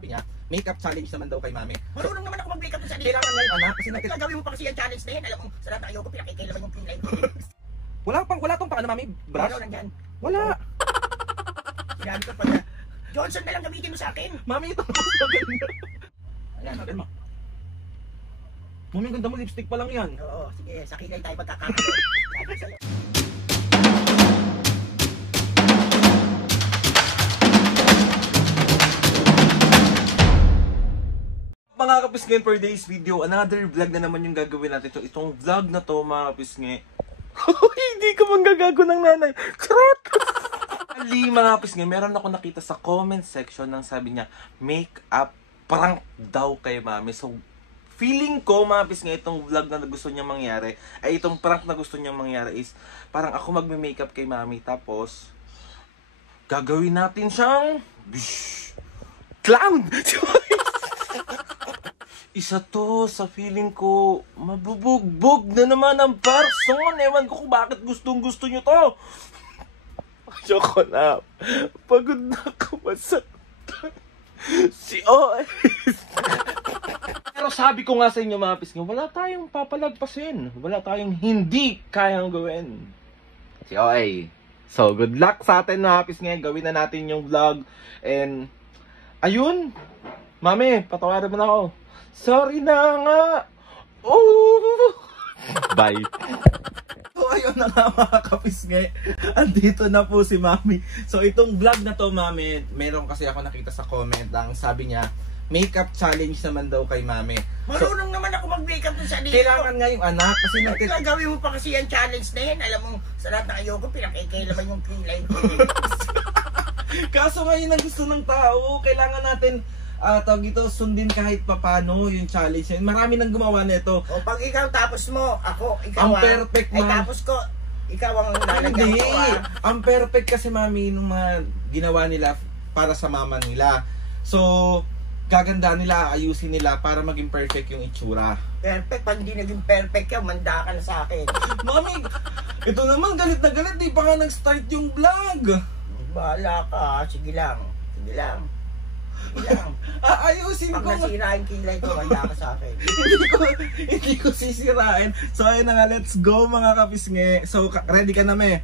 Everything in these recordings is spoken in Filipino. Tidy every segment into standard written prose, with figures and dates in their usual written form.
Sabi niya, makeup challenge naman daw kay mami. Marunong naman ako mag-makeup sa sarili. Kailangan ngayon anak kasi natin... Gagawin mo pa kasi yung challenge na yan. Alam mo, sa lahat ng ayoko, pinakikailaman yung kilay ko. Wala tong pang ano mami, brush? Ano nandyan? Wala. Sinabi ko pala, Johnson na lang gamitin mo sa akin. Mami, ito mas maganda. Ayan, maganda. Mami, ganda mo, lipstick pa lang yan. Oo, sige, sa kilay tayo pagkakakaroon. Sabi sa'yo. Mga kapisngi, for today's video, another vlog na naman yung gagawin natin. So, itong vlog na to, mga kapisngi, hindi ka manggagago ng nanay. Charot! Ali, mga kapisngi, meron ako nakita sa comment section ng sabi niya, make-up prank daw kay mami. So, feeling ko, mga kapisngi, itong vlog na gusto niya mangyari, ay itong prank na gusto niya mangyari is, parang ako magme-makeup kay mami, tapos, gagawin natin siyang, clown! Isa to sa feeling ko, mabubugbog na naman ang person. Ewan ko kung bakit gustong-gusto nyo to. Joke na. Pagod na ako masaktan. Si OS. Pero sabi ko nga sa inyo mga pisngi, wala tayong papalagpasin. Wala tayong hindi kayang gawin. Si OA. So, good luck sa atin mga pisngi. Gawin na natin yung vlog. And, ayun. Mami, patawarin mo na ako. Sorry na nga. Oh! Bye. So ayun na nga mga kapisngi. Andito na po si mami. So itong vlog na to mami, meron kasi ako nakita sa comment ang sabi niya, makeup challenge naman daw kay mami. Marunong naman ako mag-makeup sa sarili ko. Kailangan nga yung anak kasi natin... Gagawin mo pa kasi yung challenge na yan. Alam mo, sa lahat ng ayoko, pinakikailaman yung kilay ko. Kaso ngayon ang gusto ng tao, kailangan natin tawag ito, sundin kahit papano yung challenge. Marami nang gumawa nito. O pag ikaw tapos mo, ako, ikaw ang perfect, ay tapos ko, ikaw ang lalagyan hindi. ko. Ang perfect kasi mami nung mga ginawa nila para sa mama nila. So, gaganda nila, ayusin nila para maging perfect yung itsura. Perfect, pag hindi naging perfect yan, manda ka na sa akin. Mami, ito naman galit na galit, di pa nga nag-start yung vlog. Bahala ka, sige lang. Sige lang. Lang. Ayusin ko. Pag nasira yung kilay ko, manda ka sa akin. hindi ko sisirain. So ayun na nga, let's go mga kapisngi. So ready ka na me?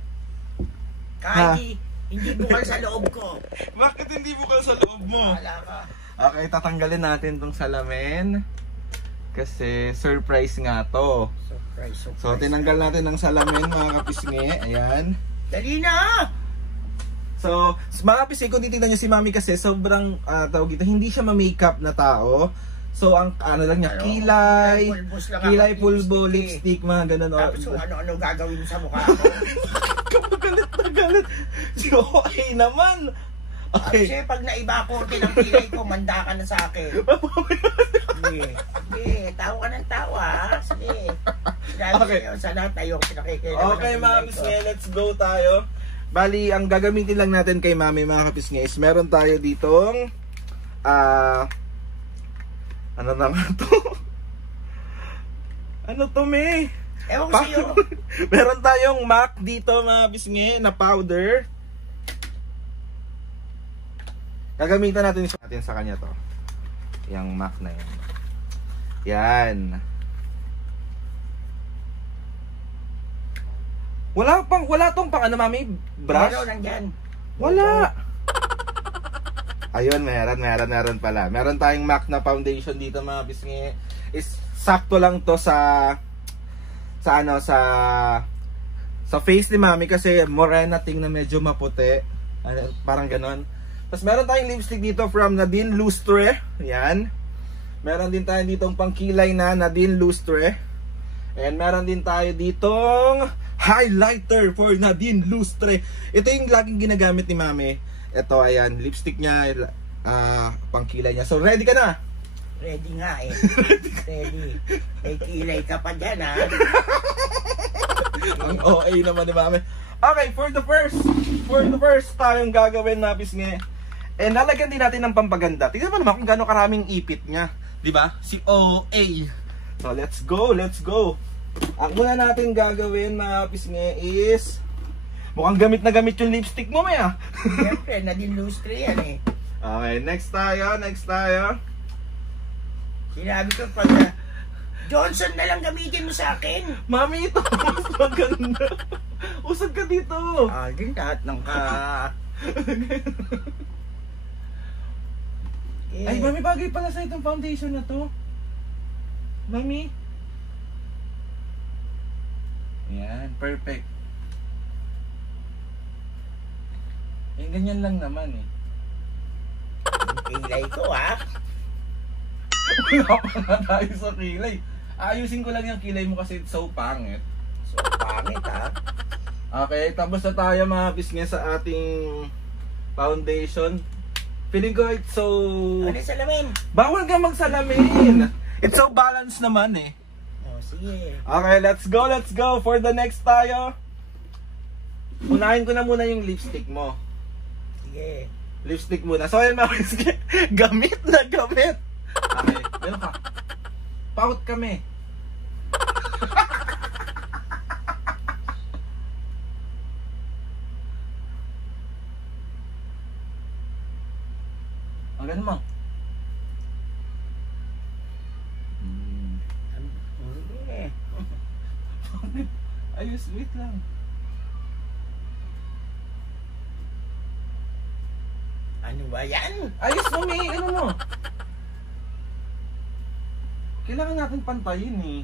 Kahit hindi bukal sa loob ko. Bakit hindi bukal sa loob mo? Bahala ka. Okay, tatanggalin natin tong salamin. Kasi surprise nga to. Surprise. So tinanggal natin ang salamin mga kapisngi. Ayan. Dali na! So, mga kapisngi, kung titignan nyo si mami kasi sobrang tawag ito, hindi siya ma-makeup na tao. So, ang ano lang niya, kilay, pulbo, lipstick, mga ganun. Tapos kung ano-ano gagawin sa mukha ko. Galit na galit. Si OA naman. Okay. Kasi pag naiba ko ng kilay ko, manda ka na sa akin. Sige, tawa ka ng tawa. Sige. Okay. Sa lahat tayo, pinakikailaman. Okay mga kapisngi, let's go tayo. Bali, ang gagamitin lang natin kay mami mga kapisngi is meron tayo ditong ano na nga to? Ano to me? Ewan ko sa'yo. Meron tayong MAC dito mga kapisngi na powder. Gagamitan natin sa kanya to. Yung MAC na yan. Yan. Wala tong pang ano mami, brush? Ano nandyan? Wala. Ayun, meron pala. Meron tayong MAC na foundation dito mga bisngi. Is sakto lang to sa face ni mami kasi morena tingnan medyo maputi. Parang ganon. Tapos meron tayong lipstick dito from Nadine Lustre. Yan. Meron din tayo ditong pangkilay na Nadine Lustre. And meron din tayo ditong highlighter for Nadine Lustre. Ito yung laging ginagamit ni mami. Ito, ayan, lipstick niya, pangkilay niya. So, ready ka na? Ready nga eh. Ready. May kilay ka pa dyan ha. Ang OA naman ni mami. Okay, for the first tayong gagawin na pisngi. And lalagyan din natin ng pampaganda. Tingnan mo naman kung gaano karaming ipit niya. Diba? Si OA. So, let's go. Ang muna natin gagawin na pisngi is mukhang gamit na gamit yung lipstick mo, Maya. Siyempre, Nadine Lustre yan eh. Okay, next tayo. Sinabi ko pag Johnson na lang gamitin mo sa akin. Mami, ito mas maganda. Usag ka dito. Din lahat ng ka. Ay, Mami, bagay pala sa itong foundation na to. Mami. Ayan, perfect. Eh, ganyan lang naman eh. Yung kilay ko ha. Wala pa nga tayo sa kilay. Ayusin ko lang yung kilay mo kasi it's so pangit. So, pangit ha. Okay, tapos na tayo mga pisngi sa ating foundation. Feeling ko it's so... Ano salamin? Bawal ka magsalamin! It's so balanced naman eh. Oh, sige. Okay, let's go! For the next tayo. Unahin ko na muna yung lipstick mo. Sige. Lipstick muna. So ayun mga pisngi, gamit na gamit! Okay, meron ka. Paut kami. Ang ganun mo. Ayos, wait lang. Ano ba yan? Ayos mo, may ano mo. Kailangan natin pantayin eh.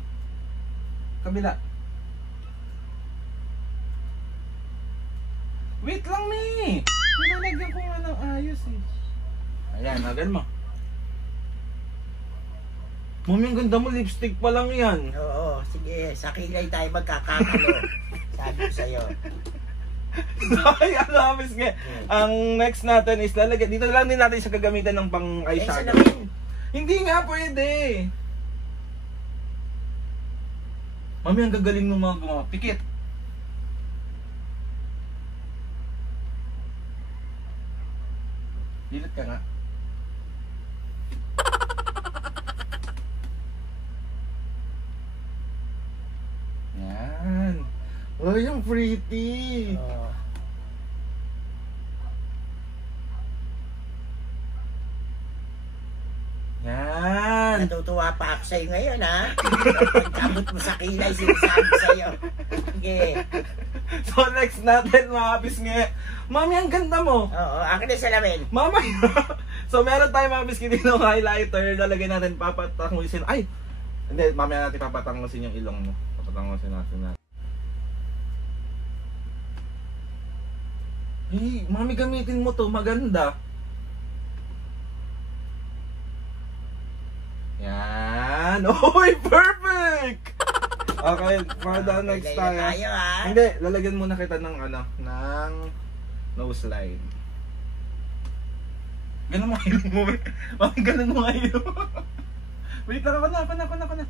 Kabila. Wait lang, May. Nilalagyan ko nga ng ayos eh. Ayan, agan mo. Mami, ang ganda mo. Lipstick pa lang yan. Oo, sige. Sa kilay tayo magkakakalo. Sabi ko sa'yo. Ay, alamis nga. Ang next natin is lalagyan. Dito lang din natin siya gagamitan ng pang eyeshadow. salamin. Hindi nga pwede. Mami, ang gagaling ng mga gumawa. Pikit. Dilit ka nga. Yan. Oh, yung pretty. Oo. Yan. Natutuwa pa ako sa'yo ngayon, ha? Pagkabot mo sa kilay, sinasabi ko sa'yo. Sige. So, next natin, mga pisngi. Mami, ang ganda mo. Oo, akin na salamin. Mama. So, meron tayong mga pisngi dito ng highlighter. Lalagay natin, papatangusin. Ay! Hindi, mamaya natin papatangusin yung ilong mo. Papatangusin natin. Hey, mami, gamitin mo to. Maganda. Yan. Oy, perfect! Okay, for the next tayo, tayo. ha? Hindi, lalagyan muna kita ng ano, ng nose line. Ganun mo kayo mo. Mami, ganun mo kayo. Wait lang, ako na.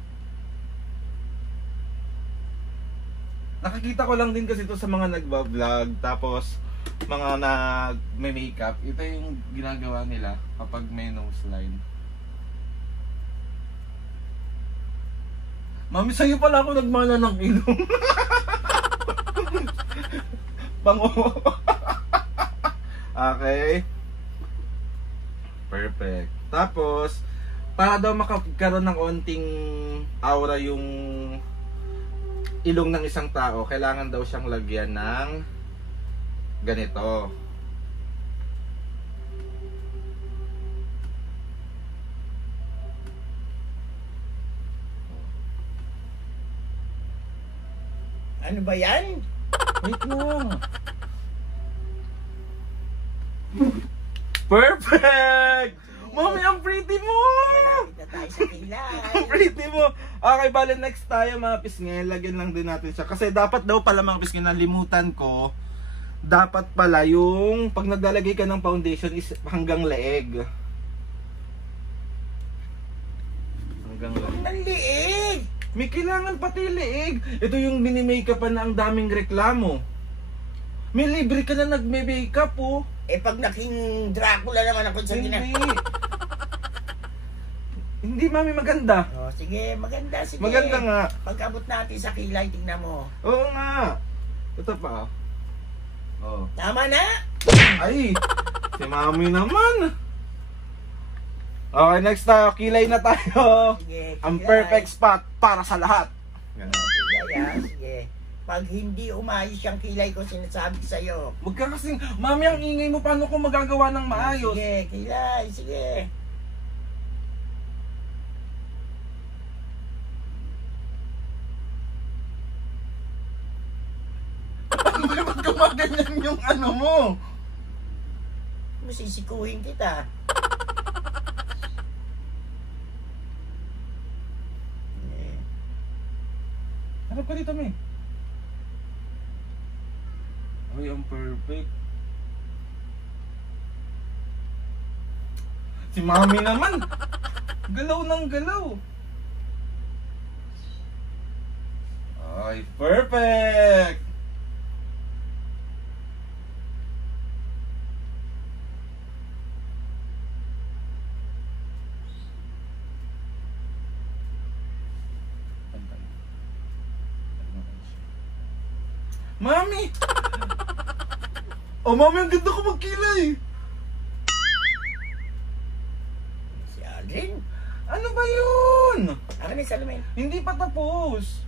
Nakikita ko lang din kasi ito sa mga nagbablog, tapos mga may makeup. Ito yung ginagawa nila kapag may nose line. Mami, sa'yo pala ako nagmana ng ilong. Bango. Okay. Perfect. Tapos, para daw makakaroon ng onting aura yung ilong ng isang tao, kailangan daw siyang lagyan ng ganito. Ano ba yan? Wait lang. Perfect! Mami, ang pretty mo! Malapit na tayo sa kilay. Ang pretty mo! Okay, bale next tayo mga pisngi. Lagyan lang din natin siya. Kasi dapat daw pala mga pisngi, nalimutan ko. Dapat pala yung pag naglalagay ka ng foundation is hanggang leeg. Hanggang leeg. Ang liig! May kailangan pati leeg. Ito yung mini-makeup na ang daming reklamo. May libre ka na nagme-makeup oh. Eh pag naging Dracula naman ako sa Hindi. ginagawa. Hindi, mami, maganda. Oh, sige, maganda, sige. Maganda nga. Pagkabot natin sa kilay, tingnan mo. Oo nga. Ito pa oh. Oh. Tama na? Ay, si mami naman. Okay, next tayo. Kilay na tayo. Sige, Ang kilay. perfect spot para sa lahat. Kilay, sige. Pag hindi umayos yung kilay ko, sinasabi sa'yo. Huwag ka kasing, mami, ang ingay mo, paano ko magagawa ng maayos? Sige, kilay, sige. Ba't gumaganyan yung ano mo? Masisikuhin kita. Harap ka dito, May. Ay, ang perfect. Si mami naman. Galaw ng galaw. Ay, perfect. Mami! Oh, mami, ang ganda ko magkilay! Si Aldrin? Ano ba yun? Akin na salamin. Hindi pa tapos.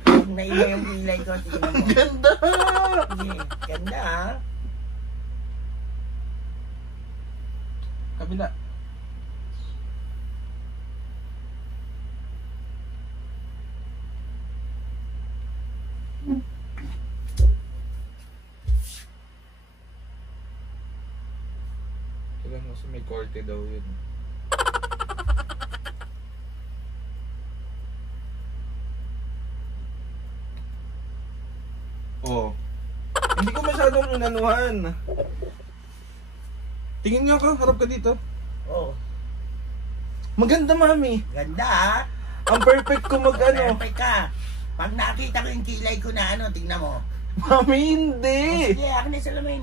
Pag naingay yung kilay ko, tingnan mo. Ganda! Sige, ganda ha. Kabila. Kailan mo sa may korte daw yun. Oh. Hindi ko masyadong inanuhan. Tingin nga ka, harap ka dito. Oh, Maganda, mami. ganda ha. Ang perfect ko mag ano. Perfect ka. Pag nakita ko yung kilay ko na ano, tingnan mo. Mami, hindi. Sige, akin na salamin.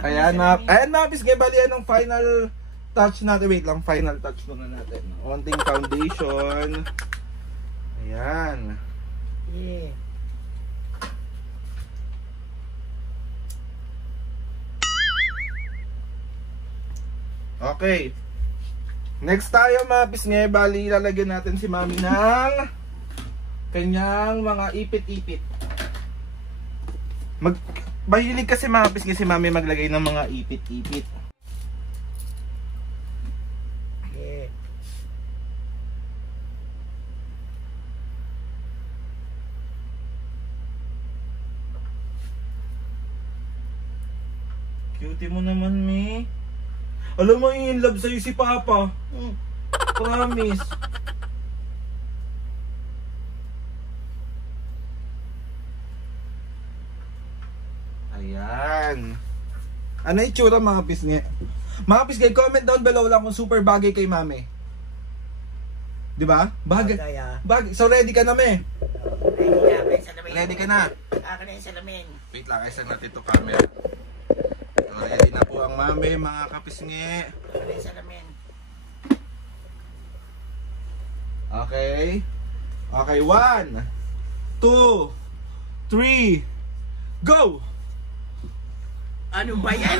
Ayan na. Ayan na, Bisgay. Bali, yan ang final touch natin. Wait lang, final touch muna natin. Konting foundation. Ayan. Sige. Okay. Next tayo, mga Bisgay. Bali, lalagyan natin si mami ng kanyang mga ipit-ipit. Mahilig kasi mga Bisgay si mami maglagay ng mga ipit-ipit. Sige. Cutie mo naman, Mi. Alam mo, in love sa'yo si Papa. Promise. Ayan. Ano yung itsura, mga Bisgay? Mga Bisgay, comment down below lang kung super bagay kay mami. Di ba? Bagay. Kaya, Bagay. So ready ka na, Me? ready na ako yung salamin. Ready ka na? Akin na yung salamin. Wait lang, ayos natin ito camera. So, ready na po ang mami, mga kapisngi. Akin na yung salamin. Okay. Okay, 1, 2, 3, go! Ano ba yan?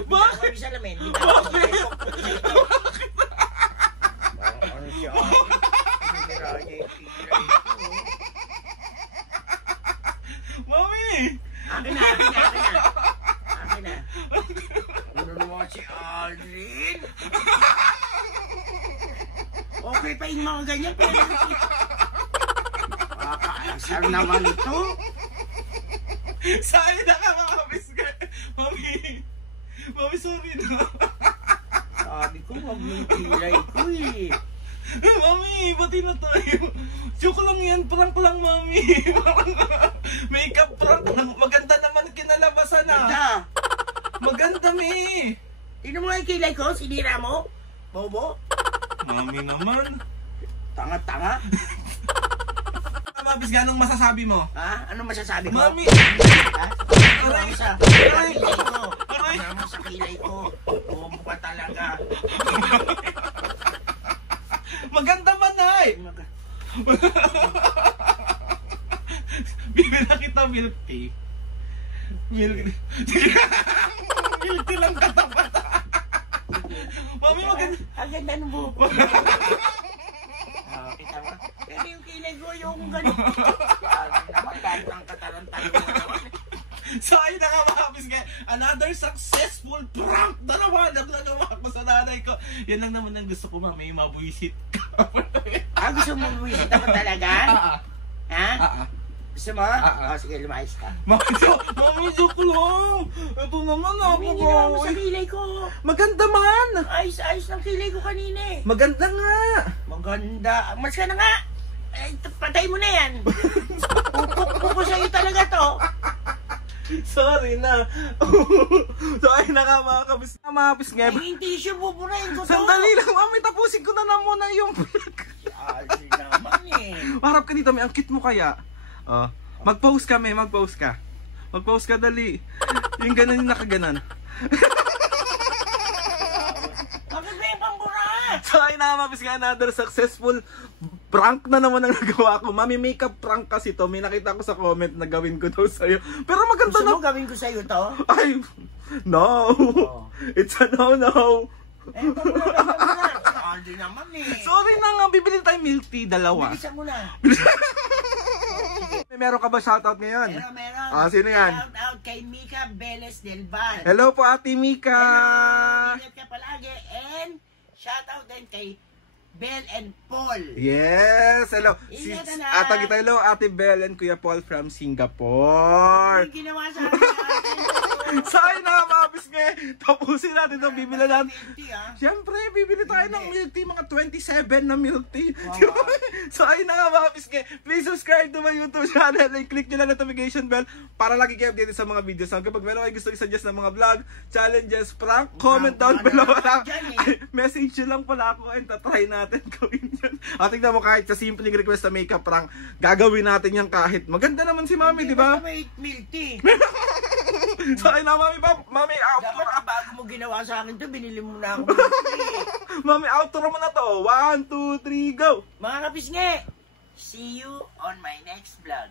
Bitaw ko yung salamin. Bitaw ko yung salamin. Ano siya? Hindi na niya yung kilay ko. Mami! Akin na, akin na, akin na. Akin na. Ano naman si Aldrin? Okay pa yung mga ganyan, pero kakakasar naman ito. Saan na ka, mga kapisngi? Mami! Mami, sorry na. Sabi ko, wag yung kilay ko eh. Mami, pati na tayo. Joke lang yan, prank lang, Mami. Makeup prank. Maganda naman kinalabasan na. Ganda. Maganda, Mi. Tingnan mo nga yung kilay ko, sinira mo. Bobo. Mami naman. Tanga-tanga. Mabis, anong masasabi mo? Ha? Ano masasabi ko? Mami! Ha? Ano Aray! mo sa Aray! kilay ko? Aray! Ano mo sa kilay ko? Bobo ka talaga. Maganda man, Nay! Bibila kita milk tea. Milk tea lang katapat. Mami, maganda. Ang ganda ng buko. Kita mo? Pero yung kilay ko, yung gano'n. Naman, gano'n ang katarantalo mo naman. So ayun na nga mga kapis kaya another successful prank na naman ang nagawa ko sa nanay ko. Yan lang naman ang gusto ko, mami, mabuisit ka. Gusto mo buwisit ako talaga? Ha? Gusto mo? Sige, lumayas ka. Mami, joke lang. Ito naman ako. May ginawa mo sa kilay ko. Maganda man. Ayos ng kilay ko kanina eh. Maganda nga. Maganda. Mas ka na nga. Ay, patay mo na yan. Pupuk ko sa'yo talaga to. Sorry na. So ayun na nga mga kapis. Mga kapis nga. Ay, yung tissue pupurahin ko to. Sandali lang, mami. Tapusin ko na muna yung vlog. Ay, naman eh. Harap ka dito, may ang cute mo kaya. Mag-post ka, may mag-post ka. Mag-post ka, dali. Yung ganun yung nakaganan. Bakit ba yung pambura? So ayun na nga, mapis nga, another successful prank na naman ang nagawa ko. Mami, makeup prank kasi to. May nakita ko sa comment na gawin ko daw sa'yo. Pero maganda Gusto na. mo gawin ko sa'yo to? Ay, no. It's a no-no. Eh, pambura. Hindi naman eh. Sorry na nga, bibili tayo milk tea, dalawa. Bilisan mo na. Meron ka ba shoutout ngayon? Meron. Sino yan? Shoutout kay Mika Beles del Val. Hello po, Ate Mika. Hello. Ingat ka palagi. And shoutout din kay Bel and Paul. Yes, hello. Ingat na. Hello, Ate Bel and Kuya Paul from Singapore. Ano yung ginawa sa akin? Sayang na, mabis nga. Tapusin natin ito, bibili natin. Siyempre, bibili tayo ng milk tea, mga 27 na milk tea. Wow. So ayun na nga mga pisngi, please subscribe to my YouTube channel and click nyo lang notification bell para lagi kayo updated sa mga videos. So kapag meron kayo gusto i-suggest ng mga vlog, challenges, prank, comment down below. Message nyo lang pala ako and tatry natin gawin yun. At tignan mo, kahit sa simpleng request na makeup prank, gagawin natin yan kahit maganda naman si mami, di ba? Milk tea. So ayun na mami, mami, dapat bago mo ginawa sa akin to, binili mo na ako. Mami, outro mo na to. 1, 2, 3, go! Mga kapisngi, see you on my next vlog.